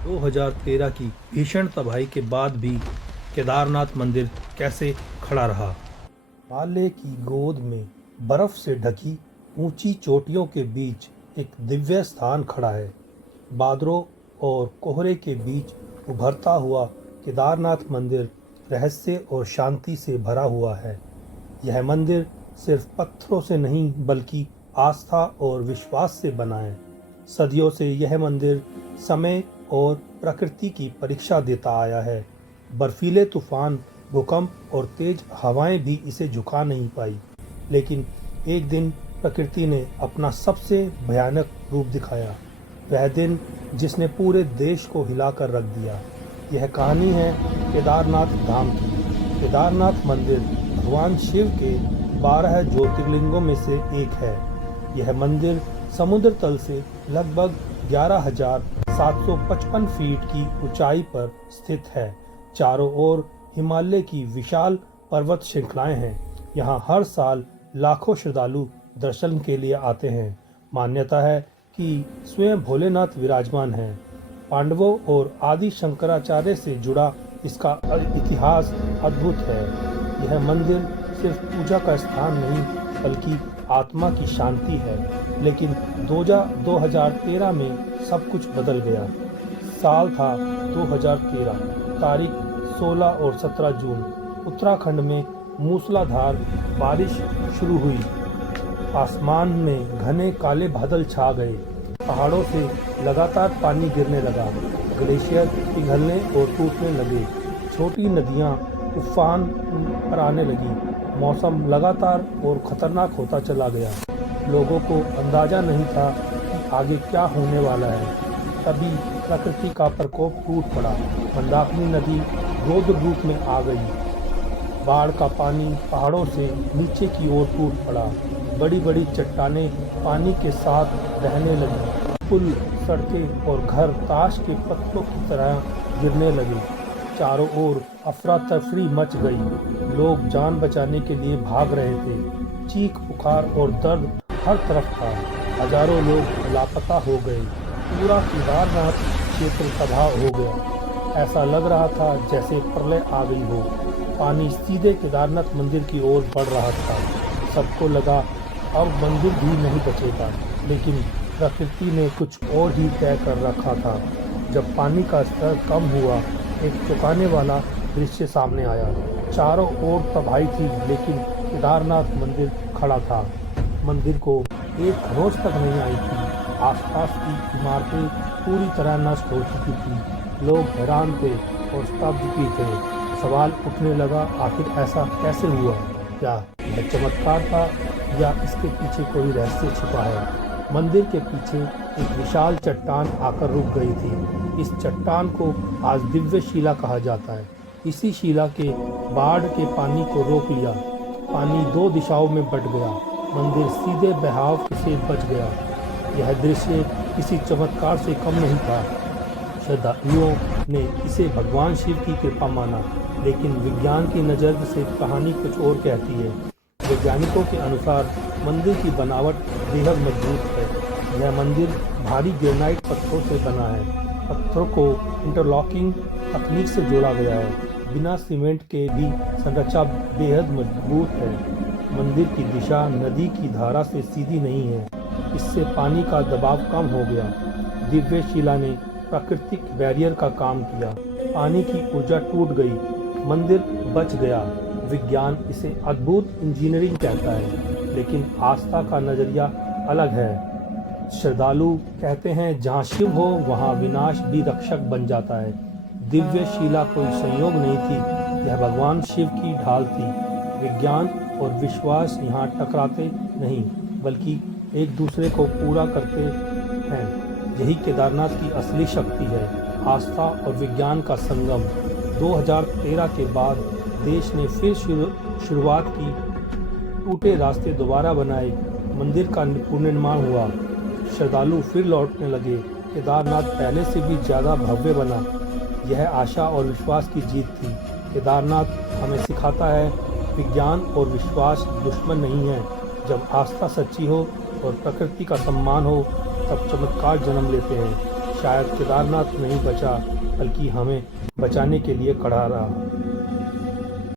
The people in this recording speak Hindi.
2013 की भीषण तबाही के बाद भी केदारनाथ मंदिर कैसे खड़ा रहा। हिमालय की गोद में बर्फ से ढकी ऊंची चोटियों के बीच एक दिव्य स्थान खड़ा है। बादलों और कोहरे के बीच उभरता हुआ केदारनाथ मंदिर रहस्य और शांति से भरा हुआ है। यह मंदिर सिर्फ पत्थरों से नहीं बल्कि आस्था और विश्वास से बना है। सदियों से यह मंदिर समय और प्रकृति की परीक्षा देता आया है। बर्फीले तूफान, भूकंप और तेज हवाएं भी इसे झुका नहीं पाई, लेकिन एक दिन प्रकृति ने अपना सबसे भयानक रूप दिखाया। वह दिन जिसने पूरे देश को हिलाकर रख दिया। यह कहानी है केदारनाथ धाम की। केदारनाथ मंदिर भगवान शिव के 12 ज्योतिर्लिंगों में से एक है। यह मंदिर समुद्र तल से लगभग 11,755 फीट की ऊंचाई पर स्थित है। चारों ओर हिमालय की विशाल पर्वत श्रृंखलाएं हैं। यहाँ हर साल लाखों श्रद्धालु दर्शन के लिए आते हैं। मान्यता है कि स्वयं भोलेनाथ विराजमान हैं। पांडवों और आदि शंकराचार्य से जुड़ा इसका इतिहास अद्भुत है। यह मंदिर सिर्फ पूजा का स्थान नहीं बल्कि आत्मा की शांति है। लेकिन 2013 में सब कुछ बदल गया। साल था 2013, तारीख 16 और 17 जून। उत्तराखंड में मूसलाधार बारिश शुरू हुई। आसमान में घने काले बादल छा गए। पहाड़ों से लगातार पानी गिरने लगा। ग्लेशियर पिघलने और टूटने लगे। छोटी नदियां उफान पर आने लगी। मौसम लगातार और खतरनाक होता चला गया। लोगों को अंदाजा नहीं था कि आगे क्या होने वाला है। तभी प्रकृति का प्रकोप टूट पड़ा। मंदाकिनी नदी रौद्र रूप में आ गई। बाढ़ का पानी पहाड़ों से नीचे की ओर टूट पड़ा। बड़ी बड़ी चट्टानें पानी के साथ बहने लगी। पुल, सड़कें और घर ताश के पत्तों की तरह गिरने लगे। चारों ओर अफरा तफरी मच गई। लोग जान बचाने के लिए भाग रहे थे। चीख पुकार और दर्द हर तरफ था। हजारों लोग लापता हो गए। पूरा केदारनाथ क्षेत्र तबाह हो गया। ऐसा लग रहा था जैसे प्रलय आ गई हो। पानी सीधे केदारनाथ मंदिर की ओर बढ़ रहा था। सबको लगा अब मंदिर भी नहीं बचेगा, लेकिन प्रकृति ने कुछ और ही तय कर रखा था। जब पानी का स्तर कम हुआ, एक चौंकाने वाला दृश्य सामने आया। चारों ओर तबाही थी, लेकिन केदारनाथ मंदिर खड़ा था। मंदिर को एक खरोंच तक नहीं आई थी। आसपास की इमारतें पूरी तरह नष्ट हो चुकी थी। लोग हैरान थे और स्तब्ध भी थे। सवाल उठने लगा, आखिर ऐसा कैसे हुआ? क्या यह चमत्कार था या इसके पीछे कोई रहस्य छुपा है? मंदिर के पीछे एक विशाल चट्टान आकर रुक गई थी। इस चट्टान को आज दिव्य शिला कहा जाता है। इसी शिला के बाढ़ के पानी को रोक लिया। पानी 2 दिशाओं में बट गया। मंदिर सीधे बहाव से बच गया। यह दृश्य किसी चमत्कार से कम नहीं था। श्रद्धालुओं ने इसे भगवान शिव की कृपा माना, लेकिन विज्ञान की नज़र से कहानी कुछ और कहती है। वैज्ञानिकों के अनुसार मंदिर की बनावट बेहद मजबूत है। यह मंदिर भारी ग्रेनाइट पत्थरों से बना है। पत्थरों को इंटरलॉकिंग तकनीक से जोड़ा गया है। बिना सीमेंट के भी संरचना बेहद मजबूत है। मंदिर की दिशा नदी की धारा से सीधी नहीं है। इससे पानी का दबाव कम हो गया। दिव्य शिला ने प्राकृतिक बैरियर का काम किया। पानी की ऊर्जा टूट गई। मंदिर बच गया। विज्ञान इसे अद्भुत इंजीनियरिंग कहता है, लेकिन आस्था का नजरिया अलग है। श्रद्धालु कहते हैं जहाँ शिव हो वहाँ विनाश भी रक्षक बन जाता है। दिव्य शिला कोई संयोग नहीं थी, यह भगवान शिव की ढाल थी। विज्ञान और विश्वास यहाँ टकराते नहीं बल्कि एक दूसरे को पूरा करते हैं। यही केदारनाथ की असली शक्ति है, आस्था और विज्ञान का संगम। 2013 के बाद देश ने फिर शुरुआत की। टूटे रास्ते दोबारा बनाए। मंदिर का पुनर्निर्माण हुआ। श्रद्धालु फिर लौटने लगे। केदारनाथ पहले से भी ज़्यादा भव्य बना। यह आशा और विश्वास की जीत थी। केदारनाथ हमें सिखाता है विज्ञान और विश्वास दुश्मन नहीं है। जब आस्था सच्ची हो और प्रकृति का सम्मान हो, तब चमत्कार जन्म लेते हैं। शायद केदारनाथ नहीं बचा, बल्कि हमें बचाने के लिए खड़ा रहा।